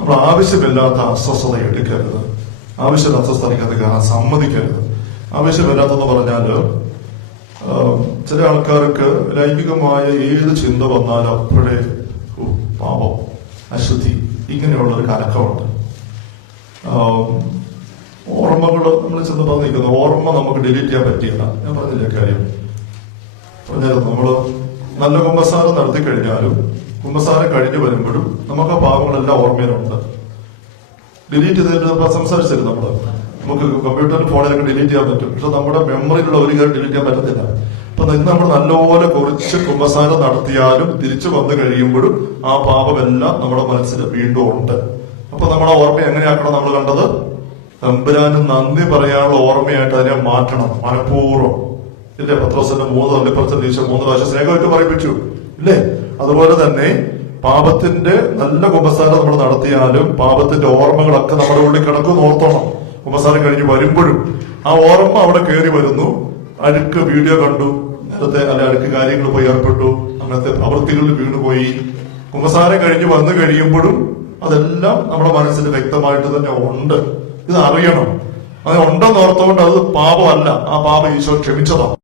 നമ്മൾ ആവശ്യമില്ലാത്ത അസ്വസ്ഥത എടുക്കരുത്. ആവശ്യമില്ലാത്ത അസ്വസ്ഥതയ്ക്കകത്ത് കയറാൻ സമ്മതിക്കരുത്. ആവശ്യമില്ലാത്തെന്ന് പറഞ്ഞാല് ചില ആൾക്കാർക്ക് ലൈംഗികമായ ഏത് ചിന്ത വന്നാലും അപ്പോഴേ പാപം, അശുദ്ധി, ഇങ്ങനെയുള്ളൊരു കലക്കമുണ്ട്. ഓർമ്മകൾ നമ്മൾ ചെന്ന് പറഞ്ഞിരിക്കുന്നത് ഓർമ്മ നമുക്ക് ഡിലീറ്റ് ചെയ്യാൻ പറ്റിയില്ല. ഞാൻ പറഞ്ഞില്ലേ കാര്യം പറഞ്ഞാലും നമ്മള് നല്ല കുമ്പസാരം നടത്തി കഴിഞ്ഞാലും കുമ്പസാരം കഴിഞ്ഞ് വരുമ്പോഴും നമുക്ക് ആ പാവങ്ങളെല്ലാം ഓർമ്മയിലുണ്ട്. ഡിലീറ്റ് ചെയ്തിട്ട് സംസാരിച്ചിരുന്നു നമുക്ക് കമ്പ്യൂട്ടറിൽ ഫോണിലൊക്കെ ഡിലീറ്റ് ചെയ്യാൻ പറ്റും. പക്ഷെ നമ്മുടെ മെമ്മറിയിലുള്ള ഒരു കാര്യം ഡിലീറ്റ് ചെയ്യാൻ പറ്റത്തില്ല. അപ്പൊ ഇന്ന് നമ്മൾ നല്ലപോലെ കുറച്ച് കുമ്പസാരം നടത്തിയാലും തിരിച്ചു വന്നു കഴിയുമ്പോഴും ആ പാപമെല്ലാം നമ്മുടെ മനസ്സിൽ വീണ്ടും ഉണ്ട്. അപ്പൊ നമ്മുടെ ഓർമ്മ എങ്ങനെയാക്കണം? നമ്മൾ കണ്ടത് തമ്പുരാന് നന്ദി പറയാനുള്ള ഓർമ്മയായിട്ട് അതിനെ മാറ്റണം മനഃപൂർവ്വം. ഇല്ലേ? പത്രോസിന്റെ 3 തള്ളിപ്പറച്ച ഈശോ 3 പ്രാവശ്യം സ്നേഹമായിട്ട് പറയിപ്പിച്ചു ഇല്ലേ? അതുപോലെ തന്നെ പാപത്തിന്റെ നല്ല കുമ്പസാരം നമ്മൾ നടത്തിയാലും പാപത്തിന്റെ ഓർമ്മകളൊക്കെ നമ്മുടെ ഉള്ളിൽ കിടക്കുമെന്ന് ഓർത്തോണം. കുമ്പസാരം കഴിഞ്ഞ് വരുമ്പോഴും ആ ഓർമ്മ അവിടെ കയറി വരുന്നു. അഴുക്ക് വീഡിയോ കണ്ടു, നേരത്തെ അല്ലെ അഴുക്ക് കാര്യങ്ങൾ പോയി ഏർപ്പെട്ടു, അങ്ങനത്തെ പ്രവൃത്തികളിൽ വീണുപോയി. കുമ്പസാരം കഴിഞ്ഞ് വന്നു കഴിയുമ്പോഴും അതെല്ലാം നമ്മുടെ മനസ്സിൽ വ്യക്തമായിട്ട് തന്നെ ഉണ്ട്. ഇത് അറിയണം. അത് ഉണ്ടെന്ന് ഓർത്തുകൊണ്ട് അത് പാപമല്ല, ആ പാപം ഈശോ ക്ഷമിച്ചതാണ്.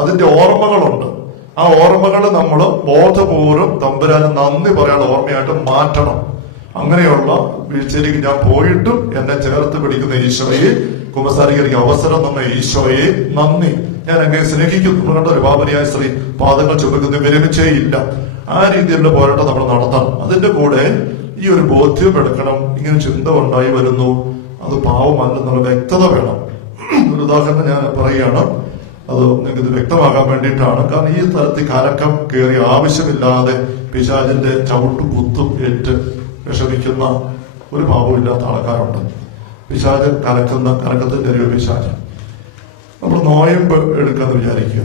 അതിന്റെ ഓർമ്മകളുണ്ട്. ആ ഓർമ്മകൾ നമ്മൾ ബോധപൂർവ്വം തമ്പുരാന് നന്ദി പറയാനുള്ള ഓർമ്മയായിട്ട് മാറ്റണം. അങ്ങനെയുള്ള വീഴ്ചയിലേക്ക് ഞാൻ പോയിട്ടും എന്നെ ചേർത്ത് പിടിക്കുന്ന ഈശോയെ, കുമ്പസാരിക്ക് അവസരം തന്ന ഈശോയെ നന്ദി, ഞാൻ അങ്ങനെ സ്നേഹിക്കുന്നു. കണ്ട ഒരു പാപനിയായ സ്ത്രീ പാദങ്ങൾ ചുമക്കുന്ന വിരമിച്ചേ ഇല്ല. ആ രീതിയിലുള്ള പോരാട്ടം നമ്മൾ നടത്തണം. അതിന്റെ കൂടെ ഈ ഒരു ബോധ്യം എടുക്കണം. ഇങ്ങനെ ചിന്ത ഉണ്ടായി വരുന്നു, അത് പാവമല്ലെന്നുള്ള വ്യക്തത വേണം. ഒരു ഉദാഹരണം ഞാൻ പറയുകയാണ്, അത് നിങ്ങൾക്ക് വ്യക്തമാകാൻ വേണ്ടിയിട്ടാണ്. കാരണം ഈ തരത്തിൽ കലക്കം കയറി ആവശ്യമില്ലാതെ പിശാചിന്റെ ചവിട്ടു കുത്തും ഏറ്റ് വിഷമിക്കുന്ന ഒരു പാപമില്ലാത്ത ആൾക്കാരുണ്ട്. പിശാചൻ കലക്കത്തിന്റെ ഒരു പിശാചൻ. നമ്മൾ നോയമ്പ് എടുക്കാന്ന് വിചാരിക്കുക.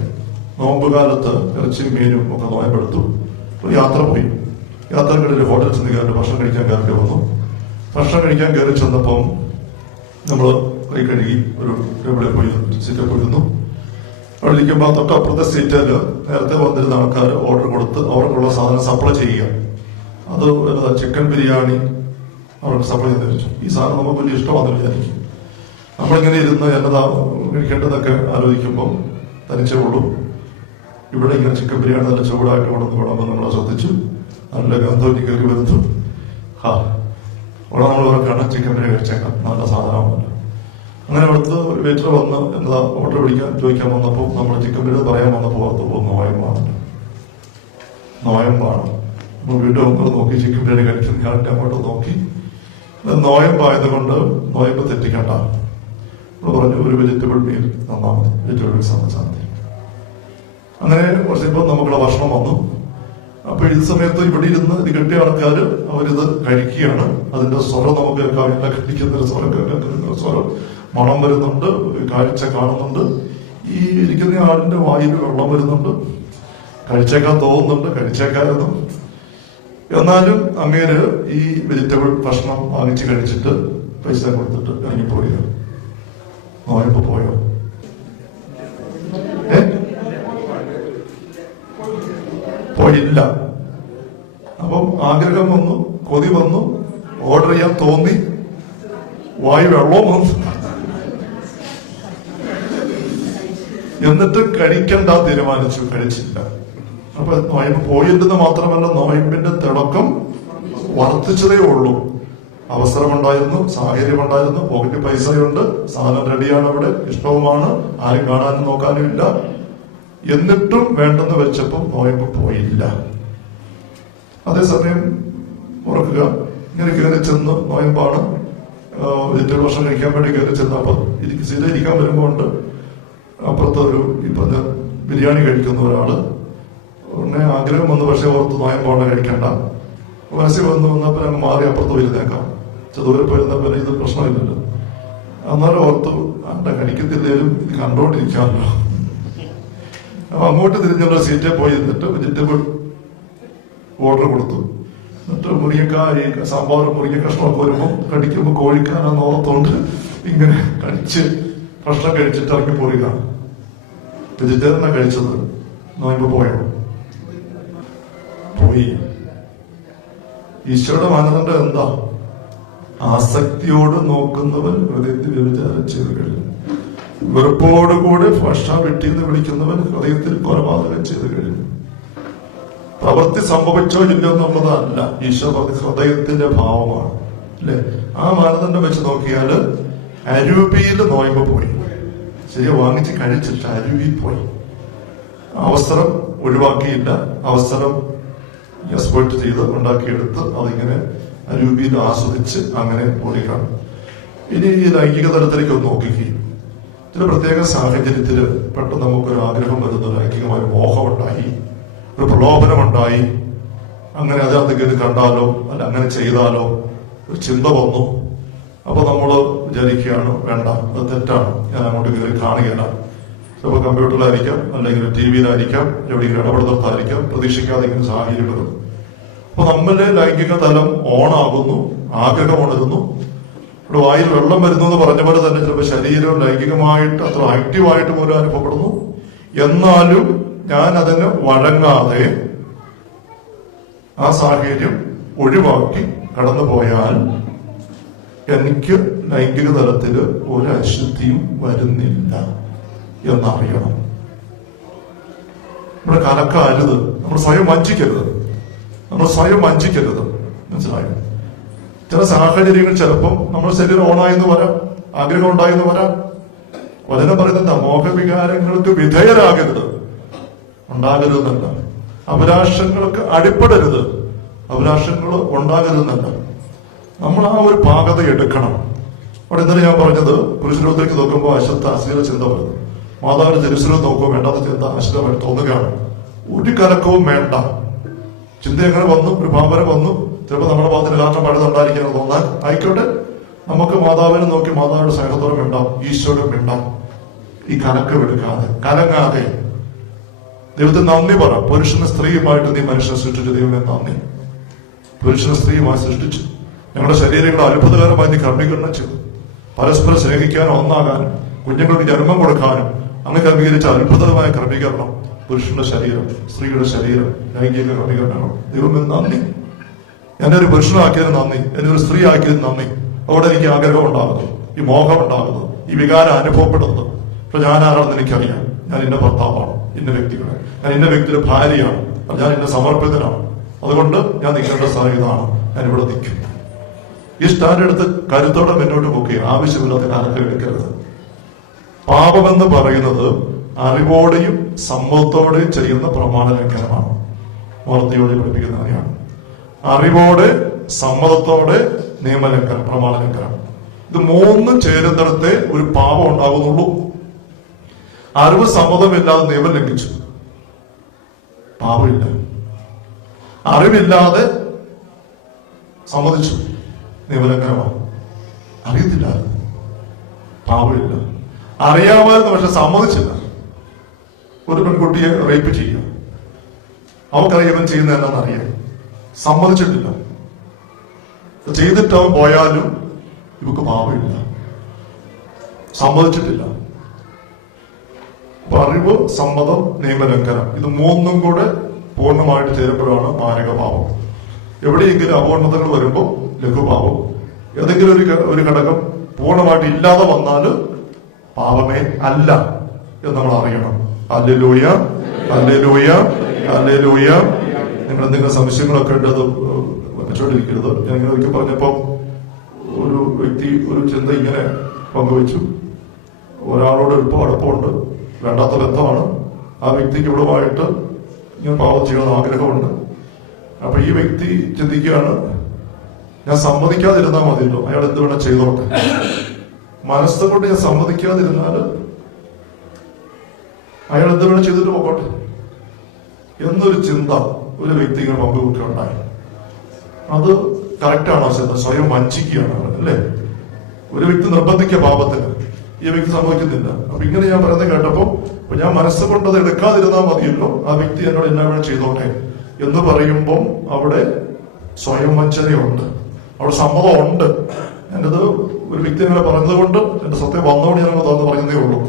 നോമ്പ് കാലത്ത് ഇറച്ചിയും മീനും ഒക്കെ നോയമ്പെടുത്തു. ഒരു യാത്ര പോയി. യാത്രക്കിടയിൽ ഹോട്ടലിൽ ചെന്ന് കയറി ഭക്ഷണം കഴിക്കാൻ കയറി വന്നു. ഭക്ഷണം കഴിക്കാൻ കയറി ചെന്നപ്പം നമ്മൾ കൈ കഴുകി ഒരു എവിടെ പോയി സീറ്റിൽ പോയിരുന്നു. അവിടെ ഇരിക്കുമ്പോൾ തൊട്ടപ്പുറത്തെ സീറ്റിൽ നേരത്തെ വന്നിരുന്ന ആൾക്കാർ ഓർഡർ കൊടുത്ത് അവർക്കുള്ള സാധനം സപ്ലൈ ചെയ്യുക. അത് ചിക്കൻ ബിരിയാണി അവർക്ക് സപ്ലൈ ചെയ്ത് വെച്ചു. ഈ സാധനം നമുക്ക് വലിയ ഇഷ്ടമാണെന്ന് വിചാരിക്കും. നമ്മളിങ്ങനെ ഇരുന്ന് എന്നതാ കഴിക്കേണ്ടതൊക്കെ ആലോചിക്കുമ്പോൾ തനിച്ചേ ഉള്ളൂ. ഇവിടെ ഇങ്ങനെ ചിക്കൻ ബിരിയാണി നല്ല ചൂടായിട്ട് കൊണ്ടുവന്ന് വിടുമ്പോൾ നമ്മൾ ശ്രദ്ധിച്ചു. നല്ല ഗന്ധം കയറി വരുന്നു. അവിടെ നമ്മൾ ഓർക്കാണ് ചിക്കൻ ബിരിയാണി കഴിച്ചേക്കാം, നല്ല സാധനമല്ല. അങ്ങനെ അവിടുത്തെ ഒരു വെയിറ്റർ വന്ന് എന്താ ഓർഡർ ചോദിക്കാൻ വന്നപ്പോൾ നമ്മൾ ചിക്കൻ ബിരിയാണി പറയാൻ വന്നപ്പോൾ ഓർത്ത് പോകും നോയമ്പാണ്. വീണ്ടും നമ്മൾ നോക്കി ചിക്കൻ ബിരിയാണി കഴിക്കുന്ന ആളുടെ അങ്ങോട്ട് നോക്കി. നോയമ്പായത് കൊണ്ട് നോയമ്പ് തെറ്റിക്കണ്ട. നമ്മൾ പറഞ്ഞു ഒരു വെജിറ്റബിൾ മീൽ തന്നാൽ മതി, വെജിറ്റബിൾ മീൽസ് തന്നാൽ മതി. അങ്ങനെ കുറച്ചിപ്പോൾ നമുക്കുള്ള ഭക്ഷണം വന്നു. അപ്പൊ ഈ സമയത്ത് ഇവിടെ ഇരുന്ന് ഇത് കെട്ടിയ ആൾക്കാർ അവരിത് കഴിക്കുകയാണ്. അതിന്റെ സ്വരം നമുക്ക് കേൾക്കാം. കഴിക്കുന്നൊരു സ്വരം കേൾക്കാൻ സ്വരം മണം വരുന്നുണ്ട്, കാഴ്ച കാണുന്നുണ്ട്. ഈ ഇരിക്കുന്ന ആളിന്റെ വായിൽ വെള്ളം വരുന്നുണ്ട്. കഴിച്ചേക്കാൻ തോന്നുന്നുണ്ട്, കഴിച്ചേക്കായിരുന്നു. എന്നാലും അങ്ങേര് ഈ വെജിറ്റബിൾ ഭക്ഷണം വാങ്ങിച്ച് കഴിച്ചിട്ട് പൈസ കൊടുത്തിട്ട് ഇറങ്ങിപ്പോയോ? നോയമ്പ് പോയോ? പോയില്ല. അപ്പം ആഗ്രഹം വന്നു, കൊതി വന്നു, ഓർഡർ ചെയ്യാൻ തോന്നി, വായു വെള്ളവും വന്നു. എന്നിട്ട് കഴിക്കണ്ട തീരുമാനിച്ചു, കഴിച്ചില്ല. അപ്പൊ നോയമ്പ് പോയില്ലെന്ന് മാത്രമല്ല, നോയമ്പിന്റെ തിളക്കം വർദ്ധിച്ചതേ ഉള്ളൂ. അവസരമുണ്ടായിരുന്നു, സാഹചര്യമുണ്ടായിരുന്നു, പോക്കറ്റ് പൈസയുണ്ട്, സാധനം റെഡിയാണ്, അവിടെ ഇഷ്ടവുമാണ്, ആരും കാണാനും നോക്കാനും ഇല്ല. എന്നിട്ടും വേണ്ടെന്ന് വെച്ചപ്പോൾ നോയമ്പ് പോയില്ല. അതേസമയം ഓർക്കുക, ഇങ്ങനെ കയറി ചെന്ന് നോയമ്പാണ്, വെജിറ്റബിൾ ഭക്ഷണം കഴിക്കാൻ വേണ്ടി കയറി ചെന്ന് അപ്പൊ സീത ഇരിക്കാൻ വരുമ്പോ ഉണ്ട് അപ്പുറത്ത് ഒരു ഇപ്പൊ ബിരിയാണി കഴിക്കുന്ന ഒരാള്. ഉടനെ ആഗ്രഹം വന്നു, പക്ഷെ ഓർത്ത് നോയമ്പാണ് കഴിക്കണ്ട. മനസ്സിൽ വന്നപ്പോ ഞങ്ങൾ മാറി അപ്പുറത്ത് വരുന്നേക്കാം, ദൂരെ പോയിരുന്നപ്പോ ഇത് പ്രശ്നമില്ലല്ലോ. അന്നേരം ഓർത്തു കഴിക്കത്തില്ലേലും ഇത് കണ്ടോണ്ടിരിക്കാമല്ലോ. അപ്പൊ അങ്ങോട്ട് തിരിഞ്ഞുള്ള സീറ്റിൽ പോയി എന്നിട്ട് വെജിറ്റബിൾ ഓർഡർ കൊടുത്തു. എന്നിട്ട് മുരിങ്ങക്കായ സാമ്പാർ മുരിങ്ങ കഷ്ണമൊക്കെ വരുമ്പോൾ കടിക്കുമ്പോൾ കോഴിക്കാനാന്ന് ഓർത്തോണ്ട് ഇങ്ങനെ കഴിച്ച് ഭക്ഷണം കഴിച്ചിട്ട് ഇറങ്ങി പോരുക. വെജിറ്റേറിയനാ കഴിച്ചത്. നോയമ്പ് പോയോ? പോയി. ഈശോയുടെ മാനദണ്ഡം എന്താ? ആസക്തിയോട് നോക്കുന്നവൻ ഹൃദയത്തിൽ വ്യഭിചാരം ചെയ്തു കഴിയും. വെറുപ്പോടുകൂടെ ഭക്ഷ വെട്ടിയെന്ന് വിളിക്കുന്നവൻ ഹൃദയത്തിൽ കൊലപാതകം ചെയ്തു കഴിയും. പ്രവൃത്തി സംഭവിച്ചോ ഇല്ലോ എന്നുള്ളതല്ല, ഈശോ ഹൃദയത്തിന്റെ ഭാവമാണ് അല്ലെ. ആ മാനദണ്ഡം വെച്ച് നോക്കിയാല് അരൂപിയിൽ നോയമ്പ് പോയി, ശരിയാ വാങ്ങിച്ച് കഴിച്ചിട്ട് അരുവിയിൽ പോയി. അവസരം ഒഴിവാക്കിയില്ല, അവസരം എക്സ്പ്ലോയിറ്റ് ചെയ്ത് ഉണ്ടാക്കിയെടുത്ത് അതിങ്ങനെ അരൂപിയിൽ ആസ്വദിച്ച് അങ്ങനെ പോയിക്കാണ്. ഇനി ഈ ലൈംഗിക തലത്തിലേക്ക് ഒന്ന് നോക്കുകയും ചില പ്രത്യേക സാഹചര്യത്തില് പെട്ടെന്ന് നമുക്കൊരു ആഗ്രഹം വരുന്ന ലൈംഗികമായ മോഹമുണ്ടായി, ഒരു പ്രലോഭനമുണ്ടായി, അങ്ങനെ അതിനകത്ത് കണ്ടാലോ അല്ല അങ്ങനെ ചെയ്താലോ ഒരു ചിന്ത വന്നു. അപ്പൊ നമ്മള് വിചാരിക്കുകയാണ് വേണ്ട, അത് തെറ്റാണ്, ഞാൻ അങ്ങോട്ട് കയറി കാണുകയാണ്. ചിലപ്പോൾ കമ്പ്യൂട്ടറിലായിരിക്കാം, അല്ലെങ്കിൽ TV-യിലായിരിക്കാം, എവിടെയെങ്കിലും ഇടപെടുന്നതായിരിക്കാം, പ്രതീക്ഷിക്കാതെ ഇങ്ങനെ സാഹചര്യം വരുന്നു. അപ്പൊ നമ്മളുടെ ലൈംഗിക തലം ഓണാകുന്നു, ആഗ്രഹം ഉണരുന്നു, ഇവിടെ വായിൽ വെള്ളം വരുന്നു എന്ന് പറഞ്ഞ പോലെ തന്നെ ചിലപ്പോൾ ശരീരം ലൈംഗികമായിട്ട് അത്ര ആക്റ്റീവായിട്ട് പോലും അനുഭവപ്പെടുന്നു. എന്നാലും ഞാൻ അതിന് വഴങ്ങാതെ ആ സാഹചര്യം ഒഴിവാക്കി കടന്നു പോയാൽ എനിക്ക് ലൈംഗിക തലത്തില് ഒരു അശുദ്ധിയും വരുന്നില്ല എന്നറിയണം. നമ്മുടെ കലക്കരുത്, നമ്മൾ സ്വയം വഞ്ചിക്കരുത്, മനസ്സിലായോ? ചില സാഹചര്യങ്ങൾ ചിലപ്പം നമ്മുടെ ശരീരം ഓണായെന്ന് വരാം, ആഗ്രഹം ഉണ്ടായെന്ന് വരാം. വചനം പറയുന്നത് മോഹവികാരങ്ങൾക്ക് വിധേയരാകരുത്, ഉണ്ടാകരുതെന്നല്ല. അഭിലാഷങ്ങൾക്ക് അടിപ്പെടരുത്, അഭിലാഷങ്ങൾ ഉണ്ടാകരുതെന്നല്ല. നമ്മൾ ആ ഒരു പാകത എടുക്കണം. അവിടെ ഇന്നലെ ഞാൻ പറഞ്ഞത് പുരുഷലോകത്തേക്ക് നോക്കുമ്പോൾ അശ്ലീല ചിന്ത വരുന്നു, മാതാവിന്റെ തിരുസരം നോക്കുമ്പോൾ വേണ്ടാത്ത ചിന്ത അശ്ലീലമായിട്ട് തോന്നുകയാണ്. ഒരു കലക്കവും വേണ്ട. ചിന്ത എങ്ങനെ വന്നു, ഒരു പാമ്പരം വന്നു, ചിലപ്പോൾ നമ്മുടെ ഭാഗത്തിന് കാരണം പഴുതുണ്ടായിരിക്കാൻ തോന്നാൻ ആയിക്കോട്ടെ. നമുക്ക് മാതാവിനെ നോക്കി മാതാവിന്റെ സ്നേഹത്തോടെ മിണ്ടാം, ഈശോയുടെ മിണ്ടാം. ഈ കലക്കമെടുക്കാതെ, കലങ്ങാതെ ദൈവത്തിന് നന്ദി പറ. പുരുഷന് സ്ത്രീയുമായിട്ട് നീ മനുഷ്യനെ സൃഷ്ടിച്ചു, ദൈവമേ നന്ദി. പുരുഷനെ സ്ത്രീയുമായി സൃഷ്ടിച്ചു, ഞങ്ങളുടെ ശരീരങ്ങളെ അത്ഭുതകരമായി നീ ക്രമീകരണം ചെയ്തു. പരസ്പരം സ്നേഹിക്കാനും ഒന്നാകാനും കുഞ്ഞുങ്ങൾക്ക് ജന്മം കൊടുക്കാനും അങ്ങനെ ക്രമീകരിച്ച അത്ഭുതമായ ക്രമീകരണം പുരുഷന്റെ ശരീരം, സ്ത്രീയുടെ ശരീരം, ലൈംഗിക ക്രമീകരണമാണ്. ദൈവമേ നന്ദി. എന്നെ ഒരു പുരുഷനാക്കിയതിന് നന്ദി, എന്നെ ഒരു സ്ത്രീ ആക്കിയതിന് നന്ദി. അവിടെ എനിക്ക് ആഗ്രഹം ഉണ്ടാകുന്നു, ഈ മോഹം ഉണ്ടാകുന്നു, ഈ വികാരം അനുഭവപ്പെടുന്നത്. അപ്പൊ ഞാൻ ആരാണെന്ന് എനിക്കറിയാം. ഞാൻ ഇന്ന ഭർത്താവാണ്, ഇന്ന വ്യക്തികളെ, ഞാൻ ഇന്ന വ്യക്തിയുടെ ഭാര്യയാണ്, ഞാൻ ഇന്ന സമർപ്പിതനാണ്. അതുകൊണ്ട് ഞാൻ നിൽക്കേണ്ട സ്ഥലം ഇതാണ്, ഞാൻ ഇവിടെ നിൽക്കും. ഈ സ്റ്റാൻഡ് എടുത്ത് കരുത്തോടെ മുന്നോട്ട് പോവുക, ആവശ്യമില്ലാത്ത കാലത്ത് എടുക്കരുത്. പാപമെന്ന് പറയുന്നത് അറിവോടെയും സമ്മതത്തോടെയും ചെയ്യുന്ന പ്രമാണ ലംഘനമാണ്. മൂർത്തിയോടെ പഠിപ്പിക്കുന്ന കാര്യമാണ്. അറിവോടെ, സമ്മതത്തോടെ നിയമലംഘനം, പ്രമാണ ലംഘനം. ഇത് മൂന്നും ചേരുന്നിടത്തെ ഒരു പാപം ഉണ്ടാകുന്നുള്ളൂ. അറിവ് സമ്മതമില്ലാതെ നിയമം ലംഘിച്ചു, പാപമില്ല. അറിവില്ലാതെ സമ്മതിച്ചു, നിയമലംഘനമാണ്. അറിയത്തില്ല, പാപമില്ല. അറിയാമായിരുന്നു, പക്ഷെ സമ്മതിച്ചില്ല. ഒരു പെൺകുട്ടിയെ റേപ്പ് ചെയ്യുക, അവക്കറിയാൻ ചെയ്യുന്ന എന്നാന്നറിയാം, സമ്മതിച്ചിട്ടില്ല. ചെയ്തിട്ട് അവൻ പോയാലും ഇവക്ക് പാപമില്ല, സമ്മതിച്ചിട്ടില്ല. അപ്പൊ അറിവ്, സമ്മതം, നിയമലംഘനം, ഇത് മൂന്നും കൂടെ പൂർണ്ണമായിട്ട് ചേരുമ്പോഴാണ് മാരക പാപം. എവിടെയെങ്കിലും അപൂർണതകൾ വരുമ്പോൾ ലഘുപാപം, ഏതെങ്കിലും ഒരു ഘടകം പൂർണ്ണമായിട്ട് ഇല്ലാതെ വന്നാൽ പാപമേ അല്ല എന്ന് നമ്മൾ അറിയണം. Hallelujah, hallelujah, hallelujah. നിങ്ങൾ എന്തെങ്കിലും സംശയങ്ങളൊക്കെ ഉണ്ട്, അത് വെച്ചോണ്ടിരിക്കരുത്. ഞാൻ ഇങ്ങനെ ഒരിക്കൽ പറഞ്ഞപ്പോ ഒരു വ്യക്തി ഒരു ചിന്ത ഇങ്ങനെ പങ്കുവെച്ചു. ഒരാളോട് എളുപ്പം അടുപ്പമുണ്ട്, വേണ്ടാത്ത ബന്ധമാണ്. ആ വ്യക്തിക്ക് ഇവിടുമായിട്ട് ഇങ്ങനെ പാപം ചെയ്യണമെന്ന് ആഗ്രഹമുണ്ട്. അപ്പൊ ഈ വ്യക്തി ചിന്തിക്കുകയാണ്, ഞാൻ സമ്മതിക്കാതിരുന്നാൽ മതിയല്ലോ, അയാൾ എന്ത് വേണം ചെയ്തോട്ടെ. മനസ്സുകൊണ്ട് ഞാൻ സമ്മതിക്കാതിരുന്നാൽ അയാൾ എന്ത് വേണം ചെയ്തിട്ട് പോകട്ടെ എന്നൊരു ചിന്ത ഒരു വ്യക്തി ഇങ്ങനെ പങ്കുവെക്കുകയുണ്ടായി. അത് കറക്റ്റാണോ ചിന്ത? സ്വയം വഞ്ചിക്കുകയാണ് അല്ലേ? ഒരു വ്യക്തി നിർബന്ധിക്കുക പാപത്തിന്, ഈ വ്യക്തി സംഭവിക്കുന്നില്ല. അപ്പൊ ഇങ്ങനെ ഞാൻ പറയുന്നത് കേട്ടപ്പോ ഞാൻ മനസ്സുകൊണ്ട് അത് എടുക്കാതിരുന്നാൽ മതിയല്ലോ, ആ വ്യക്തി എന്നോട് എന്നാ വേണം ചെയ്തോട്ടെ എന്ന് പറയുമ്പം അവിടെ സ്വയം വഞ്ചനയുണ്ട്, അവിടെ സമ്മതമുണ്ട്. ഞാനത് ഒരു വ്യക്തി അങ്ങനെ പറയുന്നത് കൊണ്ട് എന്റെ സത്യം വന്നോട് ഞാൻ പറയുന്നതേ ഉള്ളൂ.